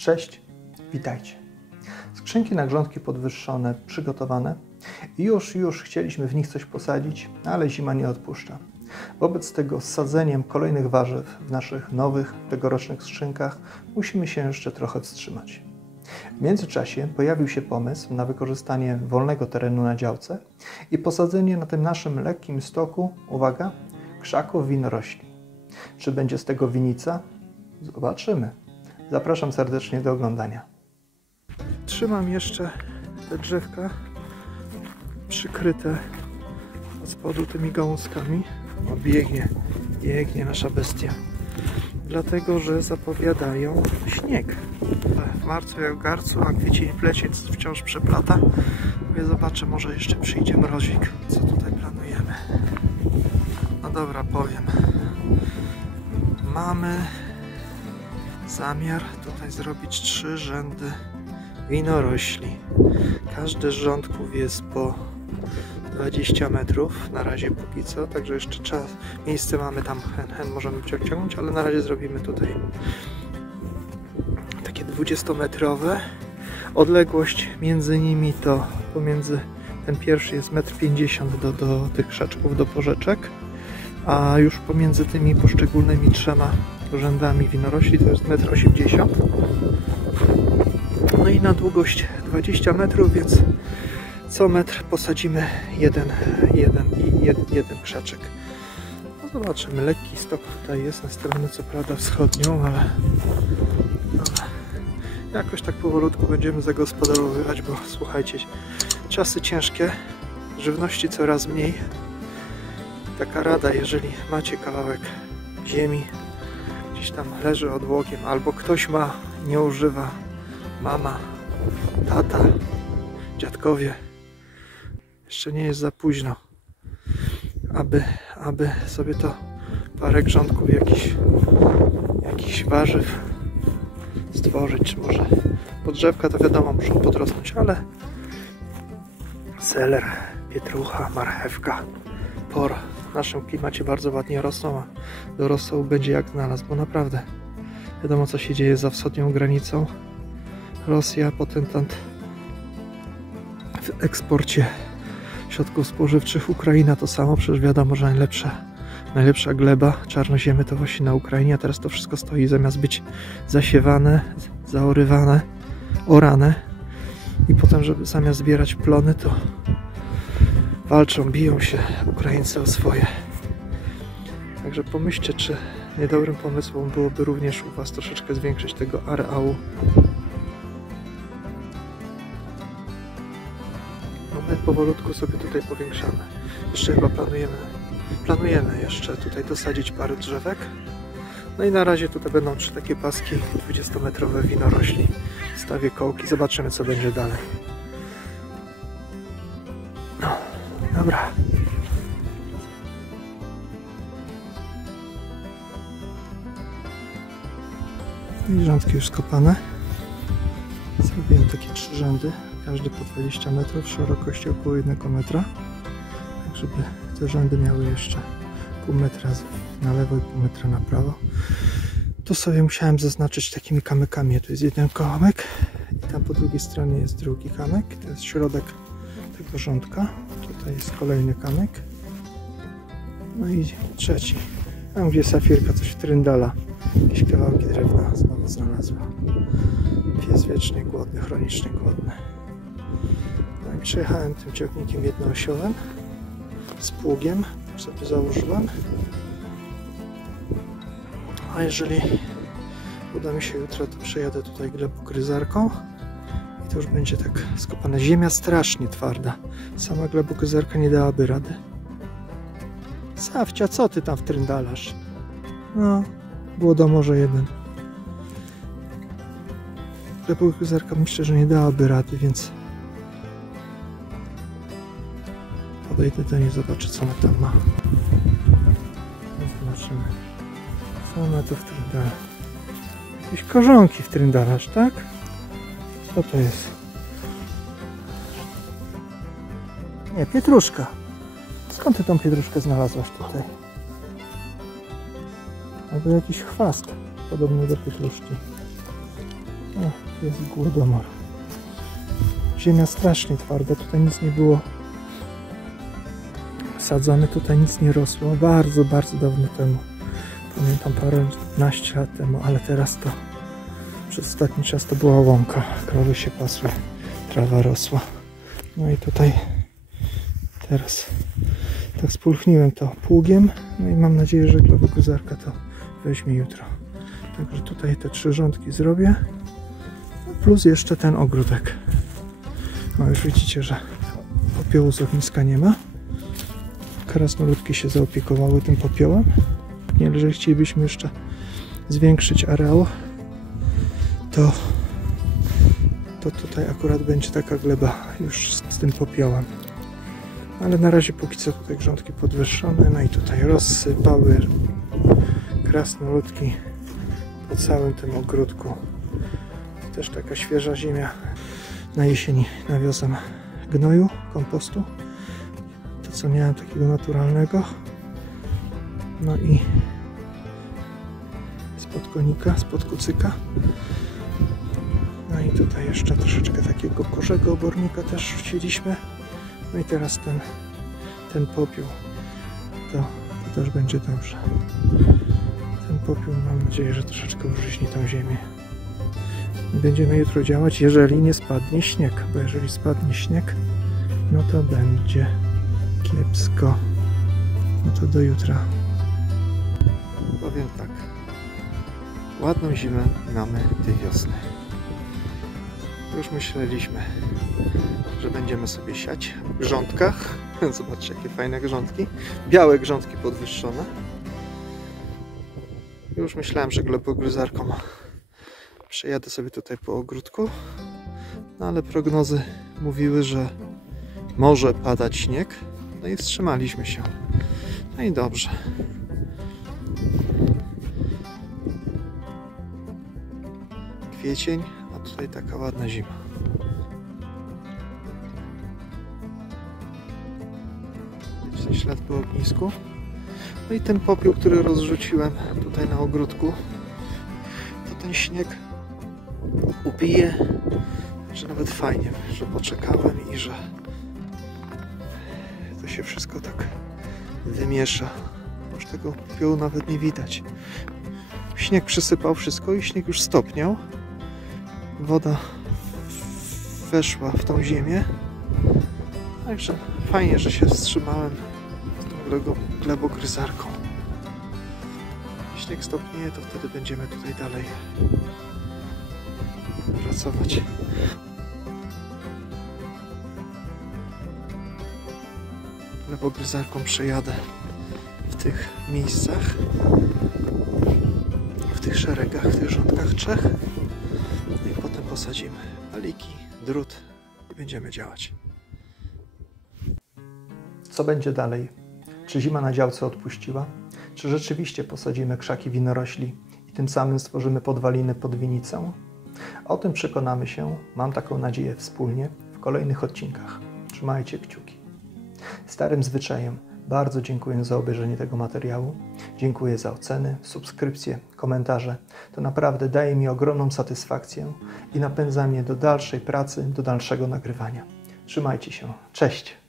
Cześć, witajcie. Skrzynki na grządki podwyższone, przygotowane i już chcieliśmy w nich coś posadzić, ale zima nie odpuszcza. Wobec tego z sadzeniem kolejnych warzyw w naszych nowych, tegorocznych skrzynkach musimy się jeszcze trochę wstrzymać. W międzyczasie pojawił się pomysł na wykorzystanie wolnego terenu na działce i posadzenie na tym naszym lekkim stoku, uwaga, krzaków winorośli. Czy będzie z tego winica? Zobaczymy. Zapraszam serdecznie do oglądania. Trzymam jeszcze te drzewka przykryte od spodu tymi gałązkami. O, biegnie nasza bestia. Dlatego, że zapowiadają śnieg. W marcu jak w garcu, a kwiecień pleciec wciąż przeplata. Mówię, zobaczę, może jeszcze przyjdzie mrozik. Co tutaj planujemy? No dobra, powiem. Mamy zamiar tutaj zrobić 3 rzędy winorośli. Każdy z rządków jest po 20 metrów, na razie póki co, także jeszcze czas, miejsce mamy tam, możemy ciągnąć, ale na razie zrobimy tutaj takie 20-metrowe. Odległość między nimi to pomiędzy, ten pierwszy jest 1,50 m do tych krzaczków, do porzeczek, a już pomiędzy tymi poszczególnymi 3 rzędami winorośli to jest 1,80 m. No i na długość 20 metrów, więc co metr posadzimy jeden krzaczek. No zobaczymy, lekki stok tutaj jest na stronę co prawda wschodnią, ale jakoś tak powolutku będziemy zagospodarowywać, bo słuchajcie, czasy ciężkie, żywności coraz mniej. Taka rada, jeżeli macie kawałek ziemi, gdzieś tam leży odłogiem, albo ktoś ma, nie używa, mama, tata, dziadkowie, jeszcze nie jest za późno, aby sobie to parę grządków jakichś warzyw stworzyć, czy może podrzewka to wiadomo muszą podrosnąć, ale seler, pietrucha, marchewka, por w naszym klimacie bardzo ładnie rosną, a do rosołu będzie jak znalazł, bo naprawdę wiadomo co się dzieje za wschodnią granicą. Rosja, potentat w eksporcie środków spożywczych, Ukraina to samo, przecież wiadomo, że najlepsza gleba, czarnoziemy to właśnie na Ukrainie, a teraz to wszystko stoi, zamiast być zasiewane, zaorywane, orane i potem, żeby zamiast zbierać plony, to walczą, biją się Ukraińcy o swoje. Także pomyślcie, czy niedobrym pomysłem byłoby również u Was troszeczkę zwiększyć tego areału. No my powolutku sobie tutaj powiększamy. Jeszcze chyba planujemy jeszcze tutaj dosadzić parę drzewek. No i na razie tutaj będą 3 takie paski 20-metrowe winorośli. Stawię kołki, zobaczymy co będzie dalej. No, dobra. I rządki już skopane. Zrobiłem takie 3 rzędy, każdy po 20 metrów, szerokości około 1 metra. Tak, żeby te rzędy miały jeszcze pół metra na lewo i pół metra na prawo. Tu sobie musiałem zaznaczyć takimi kamykami. Tu jest jeden kamyk i tam po drugiej stronie jest drugi kamyk. To jest środek tego rządka. Tutaj jest kolejny kamyk. No i trzeci. Tam gdzie safirka coś tryndala. Jakieś kawałki drewna znowu znalazła. Pies wiecznie głodny, chronicznie głodny. No i przejechałem tym ciągnikiem jednoosiowym z pługiem, sobie założyłem. A jeżeli uda mi się jutro, to przejadę tutaj glebogryzarką i to już będzie tak skopane. Ziemia strasznie twarda. Sama glebogryzarka nie dałaby rady. Sawcia, co ty tam wtryndalasz? No, głodomorze jeden. Glebogryzarka myślę, że nie dałaby rady, więc podejdę do niej, zobaczę co ona tam ma. Zobaczymy. Co ona tu wtryndala? Jakieś korzonki wtryndalasz, tak? Co to jest? Nie, pietruszka. Skąd ty tą pietruszkę znalazłaś tutaj? Albo jakiś chwast podobny do pietruszki. O, jest głodomor. Ziemia strasznie twarda, tutaj nic nie było sadzone, tutaj nic nie rosło. Bardzo, bardzo dawno temu. Pamiętam paręnaście lat temu, ale teraz to przez ostatni czas to była łąka. Krowy się pasły, trawa rosła. No i tutaj teraz tak spulchniłem to pługiem. No i mam nadzieję, że glebogryzarka to weźmie jutro. Także tutaj te 3 rządki zrobię. Plus jeszcze ten ogródek. No już widzicie, że popiołu z ogniska nie ma. Krasnoludki się zaopiekowały tym popiołem. Jeżeli chcielibyśmy jeszcze zwiększyć areał, to tutaj akurat będzie taka gleba już z tym popiołem. Ale na razie póki co tutaj grządki podwyższone, no i tutaj rozsypały krasnoludki po całym tym ogródku. Też taka świeża ziemia. Na jesieni nawiozłem gnoju, kompostu. To co miałem takiego naturalnego. No i spod konika, spod kucyka. No i tutaj jeszcze troszeczkę takiego korzego obornika też wcięliśmy. No i teraz ten popiół. To też będzie dobrze. Ten popiół mam nadzieję, że troszeczkę użyźni tą ziemię. Będziemy jutro działać, jeżeli nie spadnie śnieg, bo jeżeli spadnie śnieg, no to będzie kiepsko. No to do jutra. Powiem tak. Ładną zimę mamy tej wiosny. Już myśleliśmy, że będziemy sobie siać w grządkach. Zobaczcie, jakie fajne grządki. Białe grządki podwyższone. Już myślałem, że glebogryzarką przejadę sobie tutaj po ogródku. No ale prognozy mówiły, że może padać śnieg. No i wstrzymaliśmy się. No i dobrze. Kwiecień, a tutaj taka ładna zima. Ten ślad po ognisku. No i ten popiół, który rozrzuciłem tutaj na ogródku, to ten śnieg ubije. Że nawet fajnie, że poczekałem i że to się wszystko tak wymiesza. Już tego popiołu nawet nie widać. Śnieg przysypał wszystko i śnieg już stopniał. Woda weszła w tą ziemię. Także fajnie, że się wstrzymałem z tą glebogryzarką. Śnieg stopnieje, to wtedy będziemy tutaj dalej pracować. Glebogryzarką przejadę w tych miejscach, w tych szeregach, w tych rządkach 3. No i potem posadzimy paliki, drut i będziemy działać. Co będzie dalej? Czy zima na działce odpuściła? Czy rzeczywiście posadzimy krzaki winorośli i tym samym stworzymy podwaliny pod winicę? O tym przekonamy się, mam taką nadzieję, wspólnie w kolejnych odcinkach. Trzymajcie kciuki. Starym zwyczajem bardzo dziękuję za obejrzenie tego materiału. Dziękuję za oceny, subskrypcje, komentarze. To naprawdę daje mi ogromną satysfakcję i napędza mnie do dalszej pracy, do dalszego nagrywania. Trzymajcie się. Cześć!